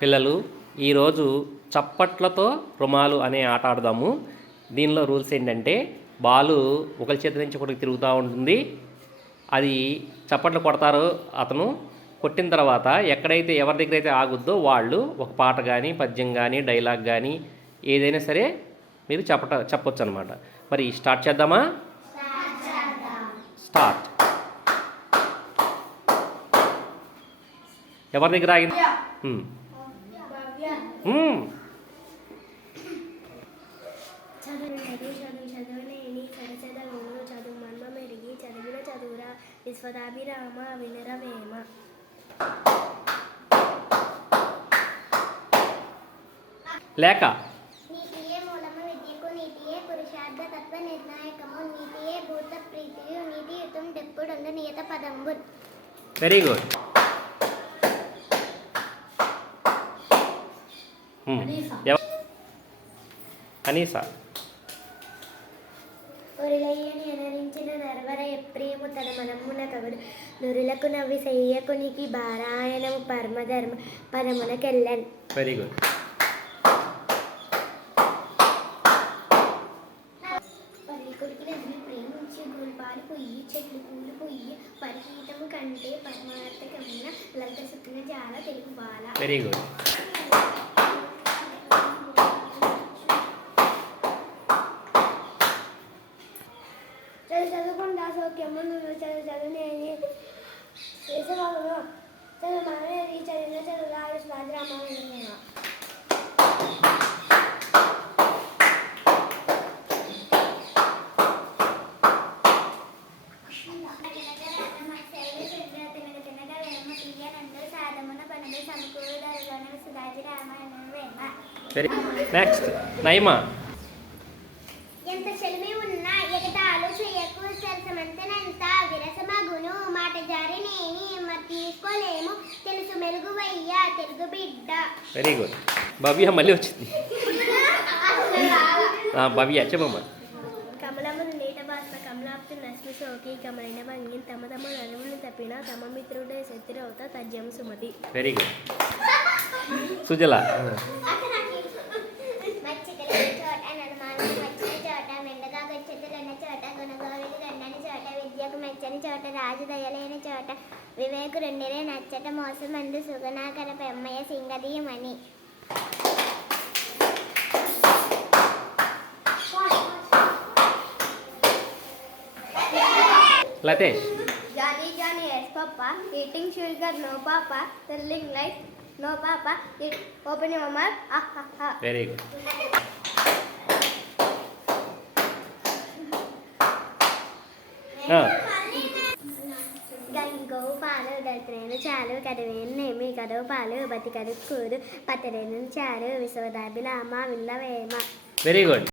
పిల్లలు ఈరోజు చప్పట్లతో రుమాలు అనే ఆట ఆడదాము. దీనిలో రూల్స్ ఏంటంటే బాలు ఒకరి చేతి నుంచి ఒకరికి తిరుగుతూ ఉంటుంది. అది చప్పట్లు కొడతారో అతను. కొట్టిన తర్వాత ఎక్కడైతే ఎవరి దగ్గర అయితే ఆగుద్దో వాళ్ళు ఒక పాట కానీ పద్యం కానీ డైలాగ్ కానీ ఏదైనా సరే మీరు చెప్పట చెప్పొచ్చు అనమాట మరి స్టార్ట్ చేద్దామా? స్టార్ట్ ఎవరి దగ్గర ఆగింది? విశ్వదాభిరామ వినరవేమ లేక. నీతియే మూలము విద్యకు నీతియే పురుషార్థ తత్వ నిర్ణాయకము నీతియే భూత ప్రీతియు నీతియుతం డెప్పుడుండు నియత పదంబు వెరీ గుడ్ అనీసా ఒరిగయ్యని అనరించిన నరవర ఎప్రియము తన మనమున కవుడు. నురులకు నవ్వి చెయ్యకునికి బారాయణము పరమధర్మ పరమునకెళ్ళన్ వెరీ గుడ్ చెట్లు పరిగీతము కంటే పరమార్థకమైన లలిత సుఖన జాల తెలుగు బాల. వెరీ గుడ్ చదువు చదువుకుండా సౌఖ్యము నువ్వు చదువు చదువు నేను వేసవాను చదువు మనమేది చదివిన చదువు రాజు స్వాద్రామ వెరీ నెక్స్ట్ నైమా మరి తీసుకోలేము తెలుసు మెలుగువయ్య తెలుగు బిడ్డ. వెరీ గుడ్ భవ్య మళ్ళీ వచ్చింది. భవ్య చెప్పమ్మా. కమలములు నీట బాష్ప కమలాప్తి నస్మి సోకి కమలైన భంగిన్ తమ తమ నలుములు తప్పిన తమ మిత్రుడే శత్రువుత తజ్యం సుమతి. Very good Sujala. చోట నడుమాలకు వచ్చిన చోట විවේක රුන්නෙරේ නච්චට මෝසු මන්ද සුගනා කර පෙම්මය සිංහදී මනි Latesh. Johnny, Johnny, yes, Papa. Eating sugar, no, Papa. Telling lies, no, Papa. Eat, open your mouth, ah, ah, ah. Very good. Oh. గోవు పాలు దత్తరేను చాలు కరువేనేమి కదవు పాలు బతి కరుక్కూరు పతిరేను చారు విశ్వదాభిలామ విల్లవేమ. Very good